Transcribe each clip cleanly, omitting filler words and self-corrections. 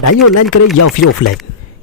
पढ़ाई ऑनलाइन करें या फिर ऑफलाइन,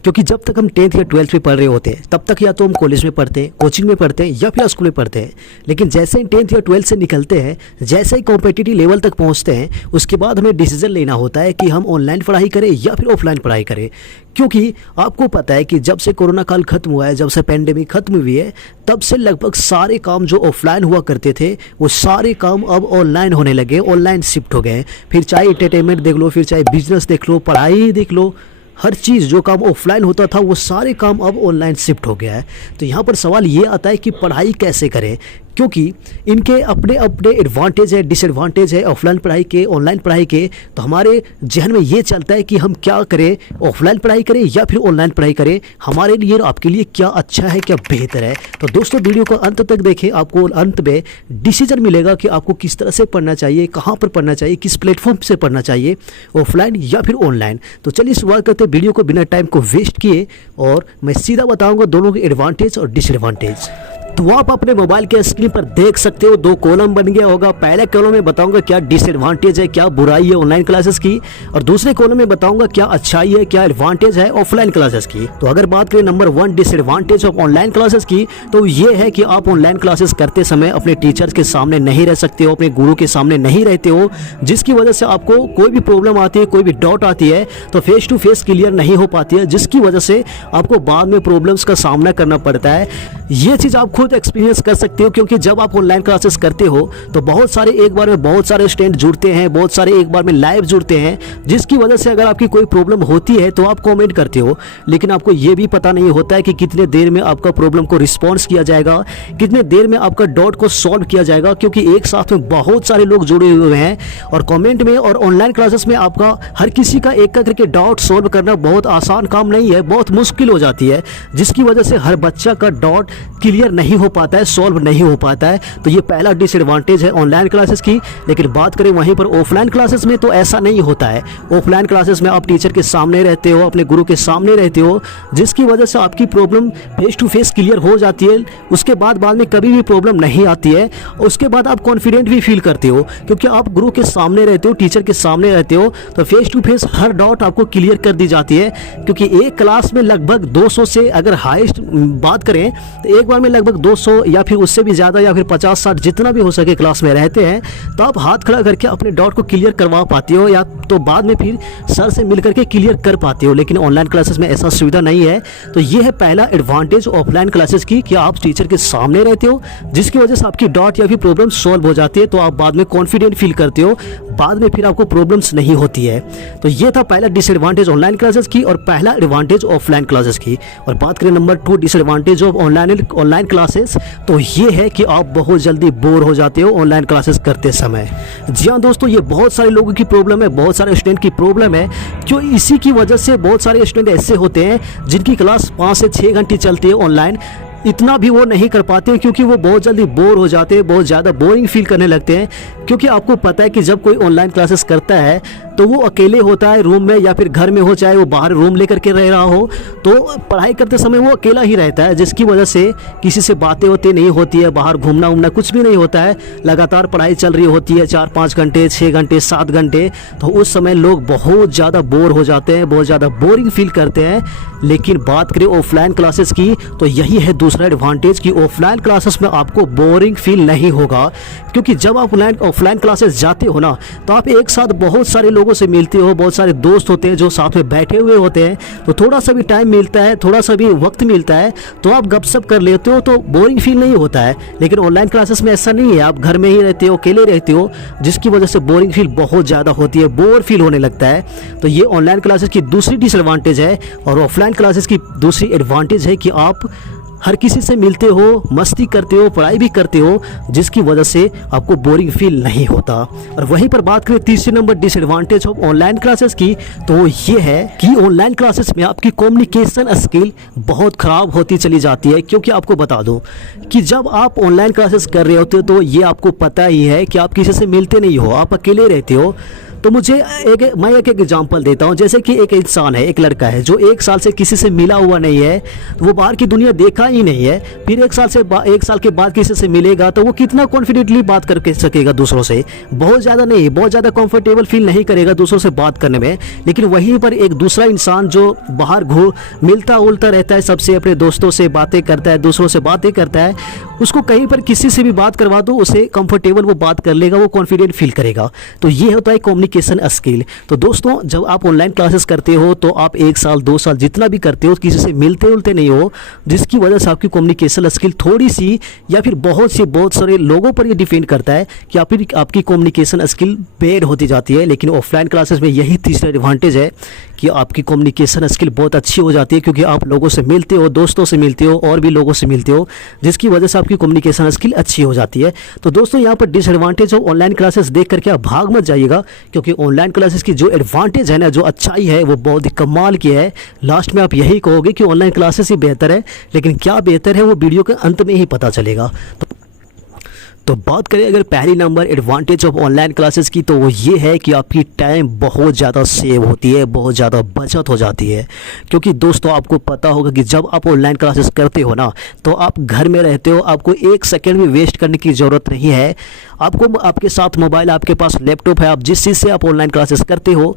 क्योंकि जब तक हम 10th या 12th में पढ़ रहे होते हैं तब तक या तो हम कॉलेज में पढ़ते हैं, कोचिंग में पढ़ते हैं या फिर स्कूल में पढ़ते हैं। लेकिन जैसे ही 10th या 12th से निकलते हैं, जैसे ही कॉम्पिटिटिव लेवल तक पहुंचते हैं, उसके बाद हमें डिसीजन लेना होता है कि हम ऑनलाइन पढ़ाई करें या फिर ऑफलाइन पढ़ाई करें। क्योंकि आपको पता है कि जब से कोरोना काल खत्म हुआ है, जब से पेंडेमिक खत्म हुई है, तब से लगभग सारे काम जो ऑफलाइन हुआ करते थे वो सारे काम अब ऑनलाइन होने लगे, ऑनलाइन शिफ्ट हो गए। फिर चाहे एंटरटेनमेंट देख लो, फिर चाहे बिजनेस देख लो, पढ़ाई देख लो, हर चीज़ जो काम ऑफलाइन होता था वो सारे काम अब ऑनलाइन शिफ्ट हो गया है। तो यहाँ पर सवाल ये आता है कि पढ़ाई कैसे करें, क्योंकि इनके अपने अपने एडवांटेज है, डिसएडवांटेज है ऑफलाइन पढ़ाई के, ऑनलाइन पढ़ाई के। तो हमारे जहन में ये चलता है कि हम क्या करें, ऑफलाइन पढ़ाई करें या फिर ऑनलाइन पढ़ाई करें, हमारे लिए और आपके लिए क्या अच्छा है, क्या बेहतर है। तो दोस्तों वीडियो को अंत तक देखें, आपको अंत में डिसीजन मिलेगा कि आपको किस तरह से पढ़ना चाहिए, कहाँ पर पढ़ना चाहिए, किस प्लेटफॉर्म से पढ़ना चाहिए, ऑफलाइन या फिर ऑनलाइन। तो चलिए शुरुआत करते हैं वीडियो को बिना टाइम को वेस्ट किए, और मैं सीधा बताऊँगा दोनों के एडवांटेज और डिसएडवांटेज। तो आप अपने मोबाइल के स्क्रीन पर देख सकते हो, दो कॉलम बन गया होगा। पहले कॉलम में बताऊंगा क्या डिसएडवांटेज है, क्या बुराई है ऑनलाइन क्लासेस की, और दूसरे कॉलम में बताऊंगा क्या अच्छाई है, क्या एडवांटेज है ऑफलाइन क्लासेस की। तो अगर बात करें number 1 disadvantage of online classes की, तो ये है कि आप ऑनलाइन क्लासेस करते समय अपने टीचर्स के सामने नहीं रह सकते हो, अपने गुरु के सामने नहीं रहते हो, जिसकी वजह से आपको कोई भी प्रॉब्लम आती है, कोई भी डाउट आती है तो फेस टू फेस क्लियर नहीं हो पाती है, जिसकी वजह से आपको बाद में प्रॉब्लम्स का सामना करना पड़ता है। ये चीज़ आप खुद एक्सपीरियंस कर सकते हो, क्योंकि जब आप ऑनलाइन क्लासेस करते हो तो बहुत सारे एक बार में बहुत सारे स्टूडेंट जुड़ते हैं, बहुत सारे एक बार में लाइव जुड़ते हैं, जिसकी वजह से अगर आपकी कोई प्रॉब्लम होती है तो आप कमेंट करते हो, लेकिन आपको ये भी पता नहीं होता है कि कितने देर में आपका प्रॉब्लम को रिस्पॉन्स किया जाएगा, कितने देर में आपका डाउट को सॉल्व किया जाएगा, क्योंकि एक साथ में बहुत सारे लोग जुड़े हुए हैं। और कमेंट में और ऑनलाइन क्लासेस में आपका हर किसी का एक करके डाउट सॉल्व करना बहुत आसान काम नहीं है, बहुत मुश्किल हो जाती है, जिसकी वजह से हर बच्चा का डाउट क्लियर नहीं हो पाता है, सॉल्व नहीं हो पाता है। तो ये पहला डिसएडवांटेज है ऑनलाइन क्लासेस की। लेकिन बात करें वहीं पर ऑफलाइन क्लासेस में, तो ऐसा नहीं होता है। ऑफलाइन क्लासेस में आप टीचर के सामने रहते हो, अपने गुरु के सामने रहते हो, जिसकी वजह से आपकी problem face to face clear हो जाती है। उसके बाद में कभी भी प्रॉब्लम नहीं आती है। उसके बाद आप कॉन्फिडेंट भी फील करते हो, क्योंकि आप गुरु के सामने रहते हो, टीचर के सामने रहते हो, तो फेस टू फेस हर डाउट आपको क्लियर कर दी जाती है। क्योंकि एक क्लास में लगभग 200 से अगर हाईएस्ट बात करें तो एक बार में लगभग 200 या फिर उससे भी ज़्यादा या फिर 50-60 जितना भी हो सके क्लास में रहते हैं, तो आप हाथ खड़ा करके अपने डाउट को क्लियर करवा पाते हो, या तो बाद में फिर सर से मिल करके क्लियर कर पाते हो। लेकिन ऑनलाइन क्लासेस में ऐसा सुविधा नहीं है। तो ये है पहला एडवांटेज ऑफलाइन क्लासेस की, कि आप टीचर के सामने रहते हो, जिसकी वजह से आपकी डाउट या फिर प्रॉब्लम सॉल्व हो जाती है, तो आप बाद में कॉन्फिडेंट फील करते हो, बाद में फिर आपको प्रॉब्लम्स नहीं होती है। तो ये था पहला डिसएडवांटेज ऑनलाइन क्लासेस की और पहला एडवांटेज ऑफलाइन क्लासेस की। और बात करें number 2 disadvantage of online classes, तो ये है कि आप बहुत जल्दी बोर हो जाते हो ऑनलाइन क्लासेस करते समय। जी हाँ दोस्तों, ये बहुत सारे लोगों की प्रॉब्लम है, बहुत सारे स्टूडेंट की प्रॉब्लम है, क्यों इसी की वजह से बहुत सारे स्टूडेंट ऐसे होते हैं जिनकी क्लास 5 से 6 घंटे चलती है ऑनलाइन, इतना भी वो नहीं कर पाते हैं, क्योंकि वो बहुत जल्दी बोर हो जाते हैं, बहुत ज़्यादा बोरिंग फील करने लगते हैं। क्योंकि आपको पता है कि जब कोई ऑनलाइन क्लासेस करता है तो वो अकेले होता है रूम में, या फिर घर में हो, चाहे वो बाहर रूम लेकर के रह रहा हो, तो पढ़ाई करते समय वो अकेला ही रहता है, जिसकी वजह से किसी से बातें होती नहीं होती है, बाहर घूमना उमना कुछ भी नहीं होता है। लगातार पढ़ाई चल रही होती है 4-5 घंटे, 6 घंटे, 7 घंटे, तो उस समय लोग बहुत ज़्यादा बोर हो जाते हैं, बहुत ज़्यादा बोरिंग फील करते हैं। लेकिन बात करें ऑफलाइन क्लासेस की, तो यही है दूसरा एडवांटेज कि ऑफलाइन क्लासेस में आपको बोरिंग फील नहीं होगा। क्योंकि जब आप ऑफलाइन क्लासेस जाते हो ना, तो आप एक साथ बहुत सारे लोगों से मिलते हो, बहुत सारे दोस्त होते हैं जो साथ में बैठे हुए होते हैं, तो थोड़ा सा भी टाइम मिलता है, थोड़ा सा भी वक्त मिलता है, तो आप गपशप कर लेते हो, तो बोरिंग फील नहीं होता है। लेकिन ऑनलाइन क्लासेस में ऐसा नहीं है, आप घर में ही रहते हो, अकेले रहते हो, जिसकी वजह से बोरिंग फील बहुत ज़्यादा होती है, बोर फील होने लगता है। तो ये ऑनलाइन क्लासेस की दूसरी डिसएडवांटेज है। और ऑफलाइन क्लासेस की दूसरी एडवांटेज है कि आप हर किसी से मिलते हो, मस्ती करते हो, पढ़ाई भी करते हो, जिसकी वजह से आपको बोरिंग फील नहीं होता। और वहीं पर बात करें तीसरे number disadvantage of online classes की, तो ये है कि ऑनलाइन क्लासेस में आपकी कम्युनिकेशन स्किल बहुत ख़राब होती चली जाती है। क्योंकि आपको बता दूं कि जब आप ऑनलाइन क्लासेस कर रहे होते हो तो ये आपको पता ही है कि आप किसी से मिलते नहीं हो, आप अकेले रहते हो, तो मैं एक एग्जांपल देता हूँ। जैसे कि एक इंसान है, एक लड़का है जो 1 साल से किसी से मिला हुआ नहीं है, तो वो बाहर की दुनिया देखा ही नहीं है, फिर 1 साल के बाद किसी से मिलेगा तो वो कितना कॉन्फिडेंटली बात करके सकेगा दूसरों से? बहुत ज़्यादा नहीं, बहुत ज़्यादा कंफर्टेबल फील नहीं करेगा दूसरों से बात करने में। लेकिन वहीं पर एक दूसरा इंसान जो बाहर मिलता उलता रहता है, सबसे अपने दोस्तों से बातें करता है, दूसरों से बातें करता है, उसको कहीं पर किसी से भी बात करवा दो, उसे कंफर्टेबल वो बात कर लेगा, वो कॉन्फिडेंट फील करेगा। तो ये होता है कम्युनिकेशन स्किल। तो दोस्तों, जब आप ऑनलाइन क्लासेस करते हो तो आप 1 साल 2 साल जितना भी करते हो, किसी से मिलते उलते नहीं हो, जिसकी वजह से आपकी कम्युनिकेशन स्किल थोड़ी सी या फिर बहुत सारे लोगों पर ये डिपेंड करता है कि आपकी कम्युनिकेशन स्किल बेड होती जाती है। लेकिन ऑफलाइन क्लासेस में यही तीसरा एडवांटेज है कि आपकी कम्युनिकेशन स्किल बहुत अच्छी हो जाती है, क्योंकि आप लोगों से मिलते हो, दोस्तों से मिलते हो और भी लोगों से मिलते हो, जिसकी वजह से आपकी कम्युनिकेशन स्किल अच्छी हो जाती है। तो दोस्तों, यहाँ पर डिसएडवांटेज हो ऑनलाइन क्लासेस देख करके आप भाग मत जाइएगा, क्योंकि ऑनलाइन क्लासेस की जो एडवांटेज है ना, जो अच्छाई है, वो बहुत ही कमाल की है। लास्ट में आप यही कहोगे कि ऑनलाइन क्लासेस ही बेहतर है, लेकिन क्या बेहतर है वो वीडियो के अंत में ही पता चलेगा। तो बात करें अगर पहली number advantage of online classes की, तो वो ये है कि आपकी टाइम बहुत ज़्यादा सेव होती है, बहुत ज़्यादा बचत हो जाती है। क्योंकि दोस्तों, आपको पता होगा कि जब आप ऑनलाइन क्लासेस करते हो ना, तो आप घर में रहते हो, आपको 1 सेकेंड भी वेस्ट करने की ज़रूरत नहीं है। आपके साथ मोबाइल, आपके पास लैपटॉप है, आप जिस चीज़ से आप ऑनलाइन क्लासेस करते हो,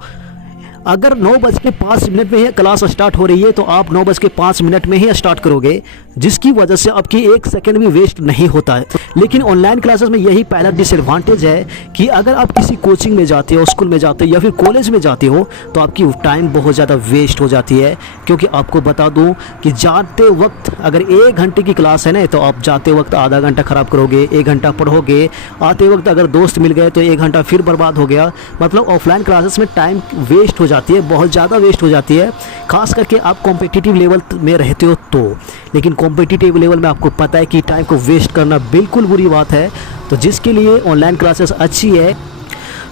अगर 9:05 में ही क्लास स्टार्ट हो रही है तो आप 9:05 में ही स्टार्ट करोगे, जिसकी वजह से आपकी 1 सेकेंड भी वेस्ट नहीं होता है। लेकिन ऑनलाइन क्लासेस में यही पहला डिसएडवांटेज है कि अगर आप किसी कोचिंग में जाते हो, स्कूल में जाते हो या फिर कॉलेज में जाते हो, तो आपकी टाइम बहुत ज़्यादा वेस्ट हो जाती है। क्योंकि आपको बता दूं कि जाते वक्त अगर 1 घंटे की क्लास है ना, तो आप जाते वक्त आधा घंटा ख़राब करोगे, 1 घंटा पढ़ोगे, आते वक्त अगर दोस्त मिल गए तो 1 घंटा फिर बर्बाद हो गया। मतलब ऑफलाइन क्लासेस में टाइम वेस्ट हो जाती है, बहुत ज़्यादा वेस्ट हो जाती है, खास करके आप कॉम्पिटिटिव लेवल में रहते हो तो। लेकिन कॉम्पिटिटिव लेवल में आपको पता है कि टाइम को वेस्ट करना बिल्कुल बुरी बात है, तो जिसके लिए ऑनलाइन क्लासेस अच्छी है।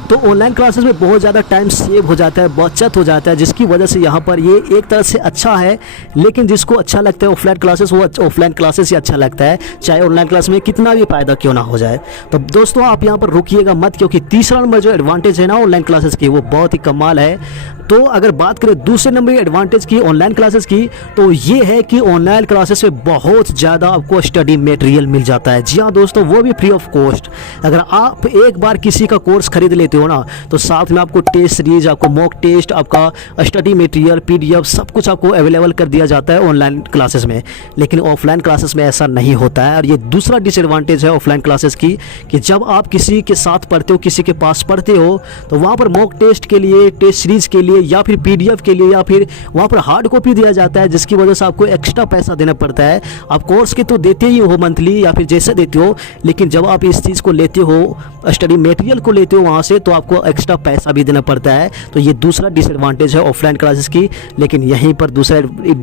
तो ऑनलाइन क्लासेस में बहुत ज़्यादा टाइम सेव हो जाता है, बचत हो जाता है, जिसकी वजह से यहाँ पर ये एक तरह से अच्छा है। लेकिन जिसको अच्छा लगता है ऑफलाइन क्लासेस, वो ऑफलाइन क्लासेस ही अच्छा लगता है, चाहे ऑनलाइन क्लास में कितना भी फ़ायदा क्यों ना हो जाए। तो दोस्तों, आप यहाँ पर रुकिएगा मत, क्योंकि तीसरा नंबर जो एडवांटेज है ना ऑनलाइन क्लासेस की, वो बहुत ही कमाल है। तो अगर बात करें दूसरे नंबर एडवांटेज की ऑनलाइन क्लासेस की, तो ये है कि ऑनलाइन क्लासेस में बहुत ज़्यादा आपको स्टडी मटेरियल मिल जाता है। जी हाँ दोस्तों, वो भी फ्री ऑफ कॉस्ट। अगर आप एक बार किसी का कोर्स खरीद लेते हो ना, तो साथ में आपको टेस्ट सीरीज, आपको मॉक टेस्ट, आपका स्टडी मटेरियल, PDF सब कुछ आपको अवेलेबल कर दिया जाता है ऑनलाइन क्लासेस में। लेकिन ऑफलाइन क्लासेस में ऐसा नहीं होता है, और ये दूसरा डिसएडवांटेज है ऑफलाइन क्लासेस की, कि जब आप किसी के साथ पढ़ते हो, किसी के पास पढ़ते हो, तो वहाँ पर मॉक टेस्ट के लिए, टेस्ट सीरीज के लिए या फिर PDF के लिए, या फिर वहाँ पर हार्ड कॉपी दिया जाता है, जिसकी वजह से आपको एक्स्ट्रा पैसा देना पड़ता है। आप कोर्स के तो देते ही हो मंथली या फिर जैसे देते हो, लेकिन जब आप इस चीज़ को लेते हो, स्टडी मटेरियल को लेते हो वहाँ से, तो आपको एक्स्ट्रा पैसा भी देना पड़ता है। तो ये दूसरा डिसएडवांटेज है ऑफलाइन क्लासेस की। लेकिन यहीं पर दूसरा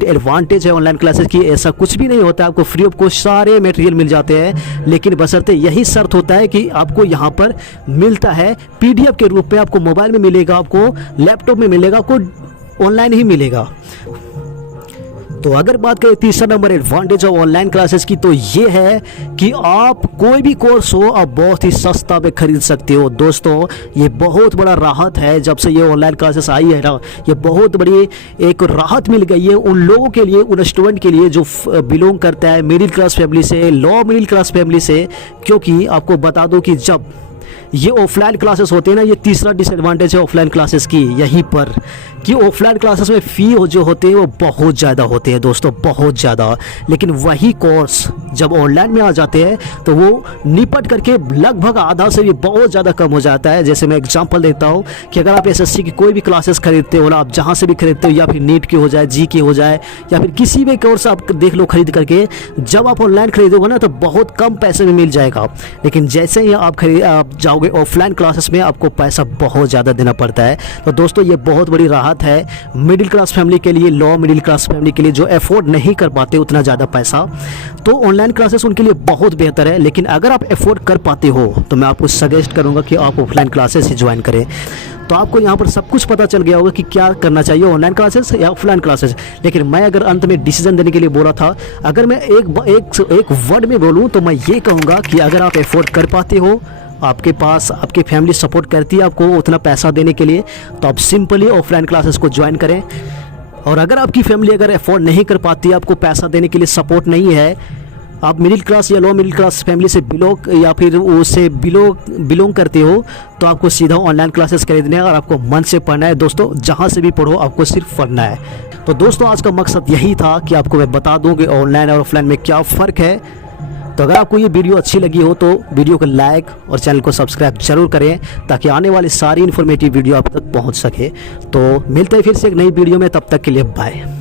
एडवांटेज है ऑनलाइन क्लासेस की, ऐसा कुछ भी नहीं होता, आपको फ्री ऑफ कॉस्ट सारे मटेरियल मिल जाते हैं। लेकिन बशर्ते यही शर्त होता है कि आपको यहाँ पर मिलता है PDF के रूप में, आपको मोबाइल में मिलेगा, आपको लैपटॉप में मिलेगा, आपको ऑनलाइन ही मिलेगा। तो अगर बात करें तीसरा number advantage of online classes की, तो ये है कि आप कोई भी कोर्स हो आप बहुत ही सस्ता में खरीद सकते हो। दोस्तों, ये बहुत बड़ा राहत है। जब से ये ऑनलाइन क्लासेस आई है ना, ये बहुत बड़ी एक राहत मिल गई है उन लोगों के लिए, उन स्टूडेंट के लिए जो बिलोंग करता है मिडिल क्लास फैमिली से, लो मिडिल क्लास फैमिली से। क्योंकि आपको बता दो कि जब ये ऑफलाइन क्लासेस होते हैं ना, ये तीसरा डिसएडवांटेज है ऑफलाइन क्लासेस की यहीं पर, कि ऑफलाइन क्लासेस में फ़ी जो होते हैं वो बहुत ज़्यादा होते हैं दोस्तों, बहुत ज़्यादा। लेकिन वही कोर्स जब ऑनलाइन में आ जाते हैं तो वो निपट करके लगभग आधा से भी बहुत ज़्यादा कम हो जाता है। जैसे मैं एग्जांपल देता हूँ कि अगर आप SSC की कोई भी क्लासेस खरीदते हो ना, आप जहाँ से भी खरीदते हो, या फिर नीट की हो जाए, जी की हो जाए, या फिर किसी भी कोर्स आप देख लो खरीद करके, जब आप ऑनलाइन खरीदोगे ना तो बहुत कम पैसे में मिल जाएगा। लेकिन जैसे ही आप जाओगे ऑफलाइन क्लासेस में, आपको पैसा बहुत ज़्यादा देना पड़ता है। तो दोस्तों, ये बहुत बड़ी राहत है मिडिल क्लास फैमिली के लिए, लो मिडिल क्लास फैमिली के लिए, जो अफोर्ड नहीं कर पाते उतना ज़्यादा पैसा। तो ऑनलाइन क्लासेस उनके लिए बहुत बेहतर है। लेकिन अगर आप अफोर्ड कर पाते हो तो मैं आपको सजेस्ट करूंगा कि आप ऑफलाइन क्लासेस ही ज्वाइन करें। तो आपको यहाँ पर सब कुछ पता चल गया होगा कि क्या करना चाहिए, ऑनलाइन क्लासेस या ऑफलाइन क्लासेस। लेकिन मैं अगर अंत में डिसीजन देने के लिए बोला था, अगर मैं एक वर्ड में बोलूँ तो मैं ये कहूँगा कि अगर आप अफोर्ड कर पाते हो आपके पास आपकी फैमिली सपोर्ट करती है आपको उतना पैसा देने के लिए, तो आप सिंपली ऑफलाइन क्लासेस को ज्वाइन करें। और अगर आपकी फैमिली अगर अफोर्ड नहीं कर पाती है, आपको पैसा देने के लिए सपोर्ट नहीं है, आप मिडिल क्लास या लो मिडिल क्लास फैमिली से बिलोंग या फिर उससे बिलोंग करते हो, तो आपको सीधा ऑनलाइन क्लासेस खरीदने हैं और आपको मन से पढ़ना है। दोस्तों जहाँ से भी पढ़ो आपको सिर्फ पढ़ना है। तो दोस्तों आज का मकसद यही था कि आपको मैं बता दूँ कि ऑनलाइन और ऑफलाइन में क्या फ़र्क है। तो अगर आपको ये वीडियो अच्छी लगी हो तो वीडियो को लाइक और चैनल को सब्सक्राइब जरूर करें, ताकि आने वाली सारी इन्फॉर्मेटिव वीडियो आप तक पहुँच सके। तो मिलते हैं फिर से एक नई वीडियो में, तब तक के लिए बाय।